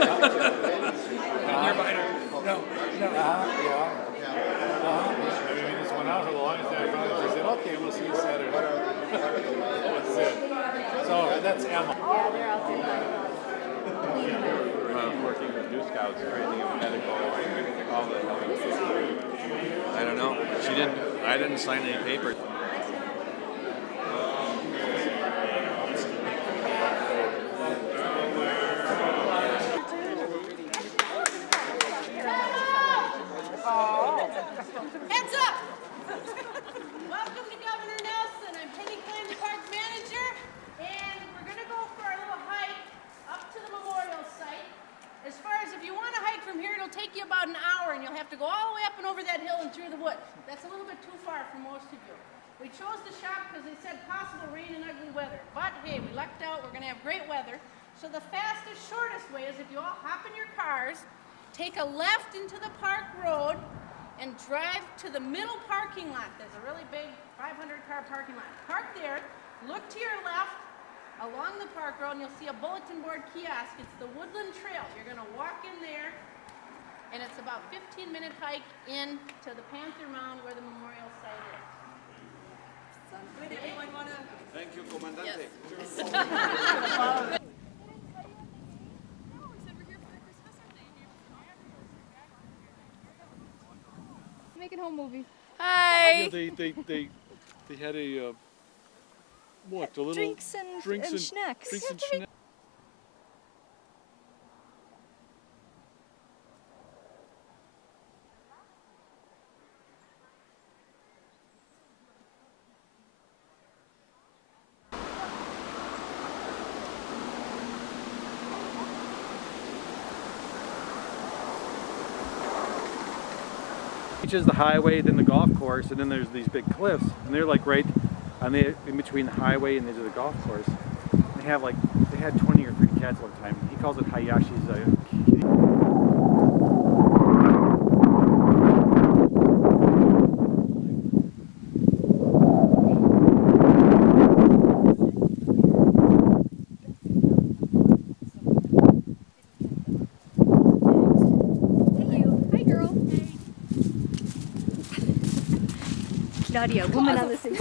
No. He just went out for the longest time. He said, okay, we'll see you Saturday. That's it. So that's Emma. Yeah, they're out there. Working with New Scouts, training in medical, all the health. I don't know. I didn't sign any papers. Heads up! Welcome to Governor Nelson. I'm Penny Klein, the park manager, and we're going to go for our little hike up to the memorial site. As far as if you want to hike from here, it'll take you about an hour, and you'll have to go all the way up and over that hill and through the woods. That's a little bit too far for most of you. We chose the shop because they said possible rain and ugly weather. But hey, we lucked out. We're going to have great weather. So the fastest, shortest way is if you all hop in your cars, take a left into the park road, and drive to the middle parking lot. There's a really big 500-car parking lot. Park there, look to your left along the park road, and you'll see a bulletin board kiosk. It's the Woodland Trail. You're going to walk in there, and it's about a 15-minute hike in to the Panther Mound where the memorial site is. Sounds good. Everyone want to? Thank you, Comandante. Yes. Making home movies. Hi. Yeah, they had a what? A little Drinks and snacks. Drinks and snacks. Beach is the highway, then the golf course, and then there's these big cliffs, and they're like right on the in between the highway and the golf course. They had 20 or 30 cats one time. He calls it Hayashi's kitty. Nadia, woman on the scene.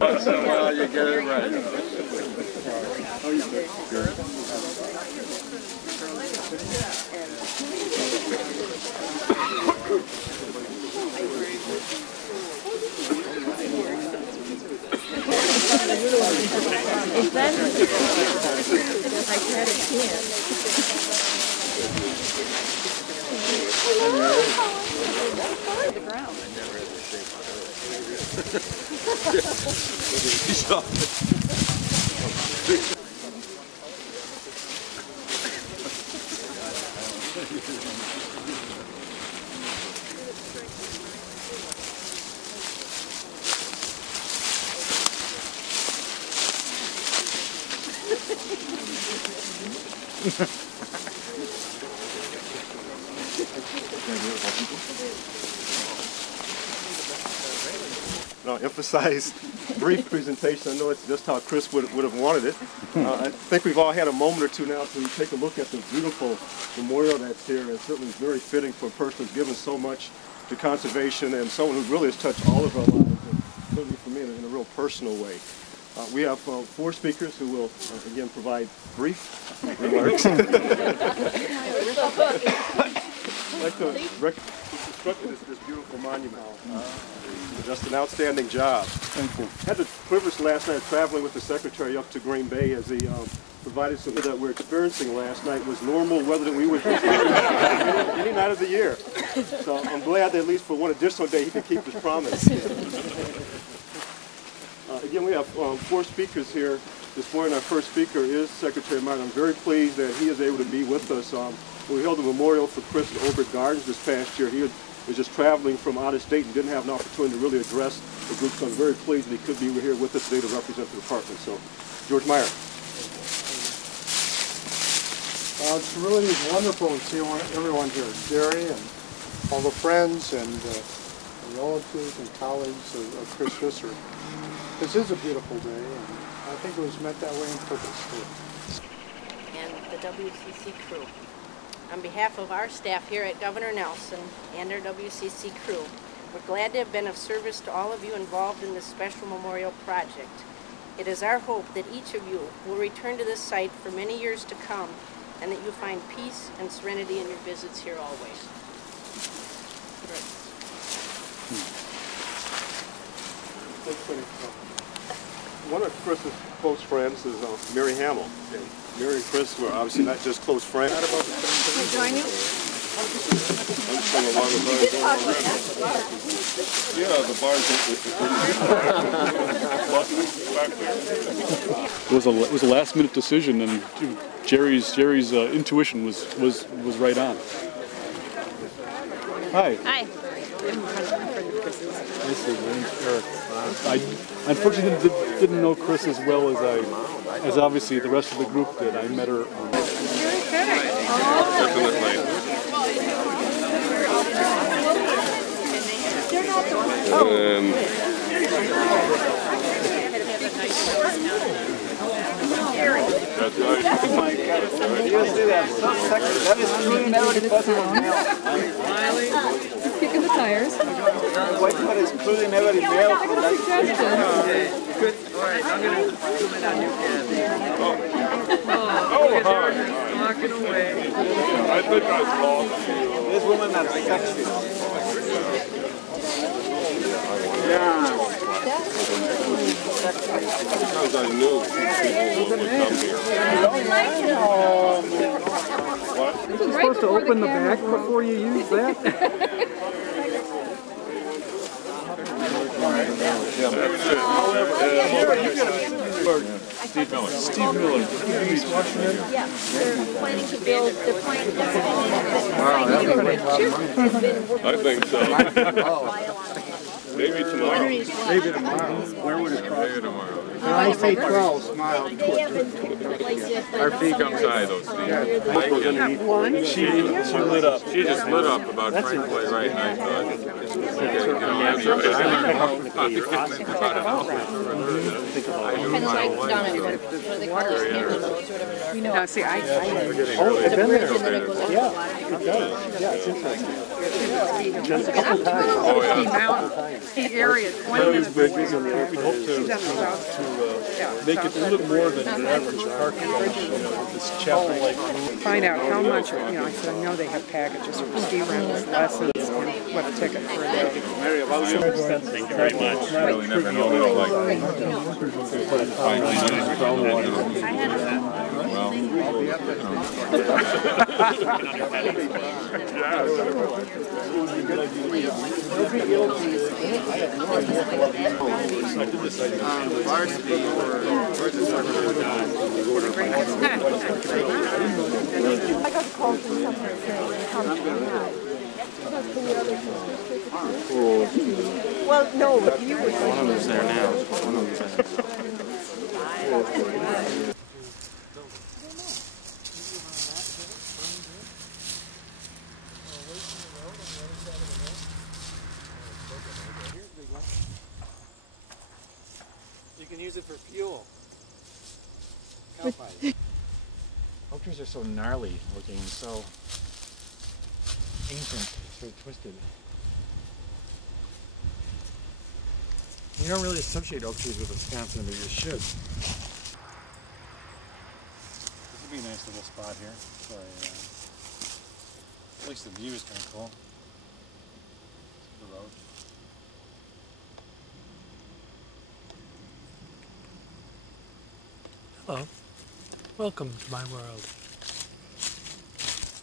Once in a while you get it right. If that was a I had a chance. The ground. I'll emphasize brief presentation. I know it's just how Chris would have wanted it. I think we've all had a moment or two now to take a look at the beautiful memorial that's here, and certainly very fitting for a person who's given so much to conservation and someone who really has touched all of our lives, and certainly for me in a real personal way. We have 4 speakers who will, again, provide brief remarks. I'd like to constructed this beautiful monument. Just an outstanding job. Thank you. Had the privilege last night of traveling with the Secretary up to Green Bay as he provided something that we're experiencing last night was normal weather that we would experience any night of the year. So I'm glad that at least for one additional day he can keep his promise. Again, we have 4 speakers here This morning our first speaker is Secretary Martin. I'm very pleased that he is able to be with us. When we held the memorial for Chris at Oberg Gardens this past year, he was just traveling from out of state and didn't have an opportunity to really address the group, so I'm very pleased that he could be here with us today to represent the department. So, George Meyer. It's really wonderful to see everyone here, Jerry and all the friends and relatives and colleagues of Chris Visser. This is a beautiful day, and I think it was meant that way on purpose too. And the WCC crew. On behalf of our staff here at Governor Nelson and our WCC crew, we're glad to have been of service to all of you involved in this special memorial project. It is our hope that each of you will return to this site for many years to come and that you find peace and serenity in your visits here always. One of Chris's close friends is Mary Hamill. And Mary and Chris were obviously not just close friends. Can I join you? Yeah, the bar's It was a last-minute decision, and Jerry's intuition was right on. Hi. Hi. I unfortunately didn't know Chris as well as obviously the rest of the group did. I met her. That's right. Oh my God. You see that? So sexy. That is truly Melody Festival. Kicking the tires. What is truly Melody Mail? Suggestion. Good. All right, I'm going to zoom in on you, Kathy. Oh, hi. Walking away. I think I saw This woman is sexy. Yeah. because I knew people would come here. You're supposed to open the back before you use that? Steve Miller. Yeah, they're planning to build, they're planning to I think so. Maybe tomorrow. Maybe tomorrow. Where would it cross? Maybe tomorrow. I say 12, smile. Our feet come high, those feet. She lit up. She just lit up about Frank Boy right, and I thought, okay, you know, that's right. I knew my wife. No, see, We're getting really I've been there. Yeah. Yeah, it's interesting. Oh, yeah. ski area, 20 minutes away. We hope to make it a little more than an average parking lot. This chapel-like. Find out how much, I said, I know they have packages for ski rentals, lessons, and what a ticket for a day. Thank you very much. Really never know they'll like varsity I got a call from somewhere saying, come to me. Well, no, but you were one of them's there now. You can use it for fuel. Oak trees are so gnarly looking and so ancient, so twisted. You don't really associate oak trees with Wisconsin, but you should. This would be a nice little spot here. For at least the view is kind of cool. The road. Hello. Welcome to my world.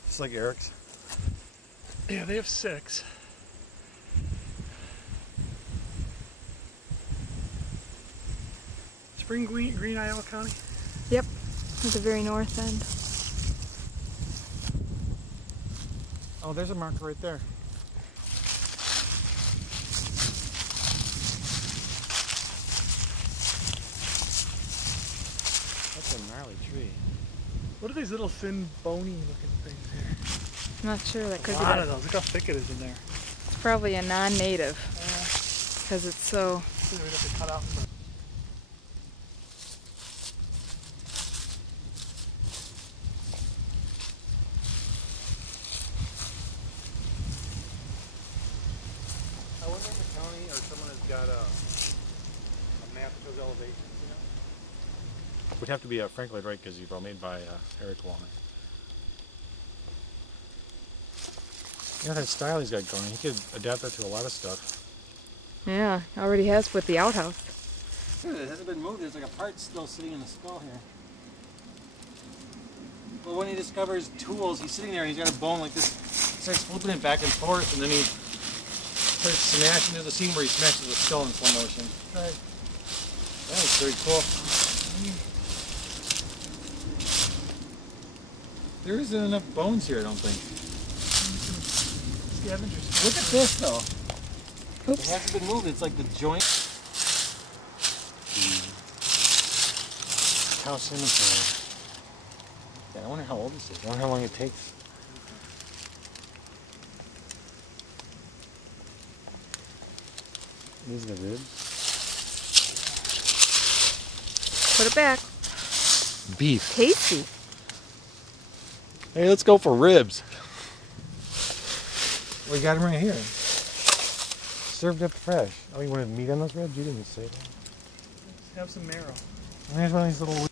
It's like Eric's. Yeah, they have 6. It's Spring Green, Iowa County? Yep, at the very north end. Oh, there's a marker right there. That's a gnarly tree. What are these little thin, bony looking things here? I'm not sure, that could A be lot that. of those. Look how thick it is in there. It's probably a non-native because it's so. We'd have to cut out some. I wonder if the county or someone has got a map that shows elevations, you know? Would have to be a Frank Lloyd Wright gazebo made by Eric Walner. You know that style he's got going, he could adapt that to a lot of stuff. Yeah, already has with the outhouse. It hasn't been moved, there's like a part still sitting in the skull here. Well, when he discovers tools, he's sitting there and he's got a bone like this. He starts flipping it back and forth, and then he starts smashing into the scene where he smashes the skull in slow motion. Right. That was pretty cool. There isn't enough bones here, I don't think. Scavengers. Look at this, though. Oops. It hasn't been moved. It's like the joint. Cow cemetery. Yeah, I wonder how old this is. I wonder how long it takes. These are the ribs. Put it back. Beef. Tasty. Hey, let's go for ribs. We got them right here. Served up fresh. Oh, you wanted meat on those ribs? You didn't say that. Have some marrow. And there's one of these little